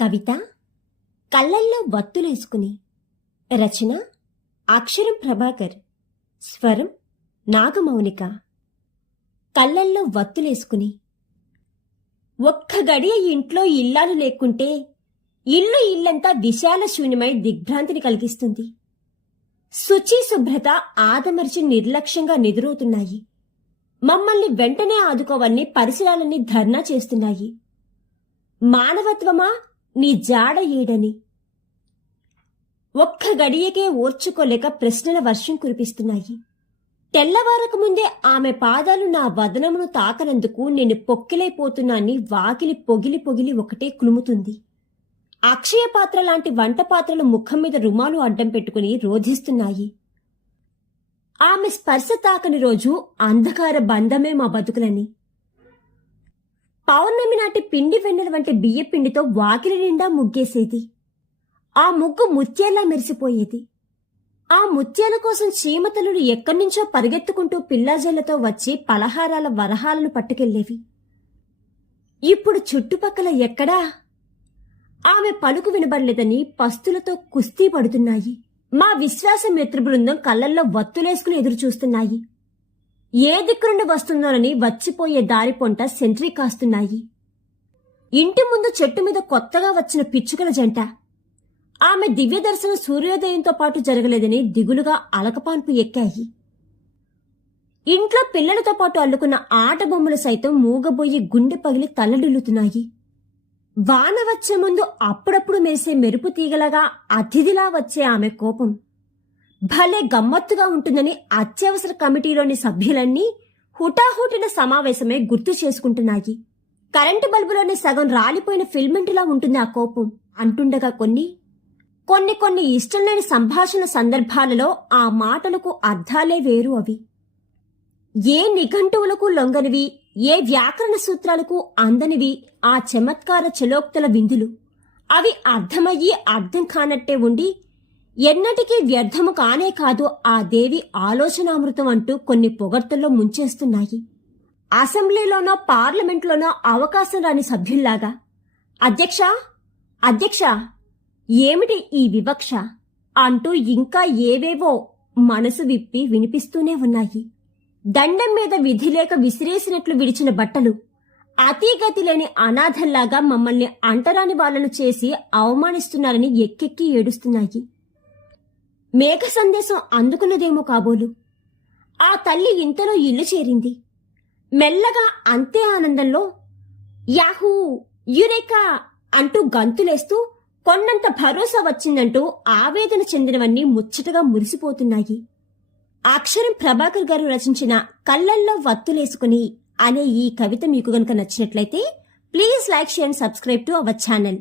కవిత కళ్ళల్లో వత్తులేసుకుని. రచన అక్షరం ప్రభాకర్. స్వరం నాగమౌనిక. కళ్ళల్లో వత్తులేసుకుని. ఒక్క గడియ ఇంట్లో ఇల్లాలు లేకుంటే ఇల్లంతా విశాల శూన్యమై దిగ్భ్రాంతిని కలిగిస్తుంది. శుచి శుభ్రత ఆదమరిచి నిర్లక్ష్యంగా నిదురవుతున్నాయి. మమ్మల్ని వెంటనే ఆదుకోవాలని పరిసరాలన్నీ ధర్నా చేస్తున్నాయి. మానవత్వమా నీ జాడ ఏడని. ఒక్క గడియకే ఓర్చుకోలేక ప్రశ్నల వర్షం కురిపిస్తున్నాయి. తెల్లవారక ముందే ఆమె పాదాలు నా వదనమును తాకనందుకు నేను పొక్కిలైపోతున్నాన్ని వాకిలి పొగిలి పొగిలి ఒకటే క్లుముతుంది. అక్షయ పాత్ర లాంటి వంట పాత్రల ముఖం మీద రుమాలు అడ్డం పెట్టుకుని రోధిస్తున్నాయి. ఆమె స్పర్శ తాకని రోజు అంధకార బంధమే మా బతుకులని. పౌర్ణమి నాటి పిండి వెన్నెల వంటి బియ్యపిండితో వాకిలి నిండా ముగ్గేసేది. ఆ ముగ్గు ముత్యాల్లా మెరిసిపోయేది. ఆ ముత్యాల కోసం చీమతలుడు ఎక్కడ్నుంచో పరిగెత్తుకుంటూ పిల్లాజళ్లతో వచ్చి పలహారాల వరహాలను పట్టుకెళ్లేవి. ఇప్పుడు చుట్టుపక్కల ఎక్కడా ఆమె పలుకు వినబడలేదని పస్తులతో కుస్తీ పడుతున్నాయి. మా విశ్వాస మిత్ర బృందం కళ్ళల్లో వత్తులేసుకుని ఎదురుచూస్తున్నాయి. ఏ దిక్కు నుండి వస్తుందోనని వచ్చిపోయే దారి పొంట సెంట్రీ కాస్తున్నాయి. ఇంటి ముందు చెట్టు మీద కొత్తగా వచ్చిన పిచ్చుకల జంట. ఆమె దివ్య దర్శనం సూర్యోదయంతో పాటు జరగలేదని దిగులుగా అలకపాన్పు ఎక్కాయి. ఇంట్లో పిల్లలతో పాటు అల్లుకున్న ఆట బొమ్మలు సైతం మూగబోయి గుండె పగిలి తల్లడిల్లుతున్నాయి. వాన వచ్చే ముందు అప్పుడప్పుడు మెరిసే మెరుపు తీగలగా అతిథిలా వచ్చే ఆమె కోపం భలే గమ్మత్తుగా ఉంటుందని అత్యవసర కమిటీలోని సభ్యులన్నీ హుటాహుటిన సమావేశమే గుర్తు చేసుకుంటున్నాయి. కరెంటు బల్బులోని సగం రాలిపోయిన ఫిల్మెంట్లా ఉంటుంది ఆ కోపం అంటుండగా కొన్ని ఇష్టం లేని సంభాషణ సందర్భాలలో ఆ మాటలకు అర్థాలే వేరు. అవి ఏ నిఘంటువులకు లొంగనివి, ఏ వ్యాకరణ సూత్రాలకు అందనివి ఆ చమత్కార చలోక్తుల విందులు. అవి అర్థమయ్యి అర్థం కానట్టే ఉండి ఎన్నటికీ వ్యర్థము కానే కాదు ఆ దేవి ఆలోచనామృతం అంటూ కొన్ని పొగడ్తల్లో ముంచేస్తున్నాయి. అసెంబ్లీలోనో పార్లమెంట్లోనో అవకాశం రాని సభ్యుల్లాగా అధ్యక్ష ఏమిటి ఈ వివక్ష అంటూ ఇంకా ఏవేవో మనసు విప్పి వినిపిస్తూనే ఉన్నాయి. దండం మీద విధిలేక విసిరేసినట్లు విడిచిన బట్టలు అతీగతి లేని అనాథల్లాగా మమ్మల్ని అంటరాని వాళ్లను చేసి అవమానిస్తున్నారని ఎక్కెక్కి ఏడుస్తున్నాయి. మేఘ సందేశం అందుకున్నదేమో కాబోలు. ఆ తల్లి ఇంతలో ఇల్లు చేరింది. మెల్లగా అంతే ఆనందంలో యాహూ యురేకా అంటూ గంతులేస్తూ కొన్నంత భరోసా వచ్చిందంటూ ఆవేదన చెందినవన్నీ ముచ్చటగా మురిసిపోతున్నాయి. అక్షరం ప్రభాకర్ గారు రచించిన కళ్ళల్లో వత్తులేసుకుని అనే ఈ కవిత మీకు గనుక నచ్చినట్లయితే please like, share and subscribe to our channel.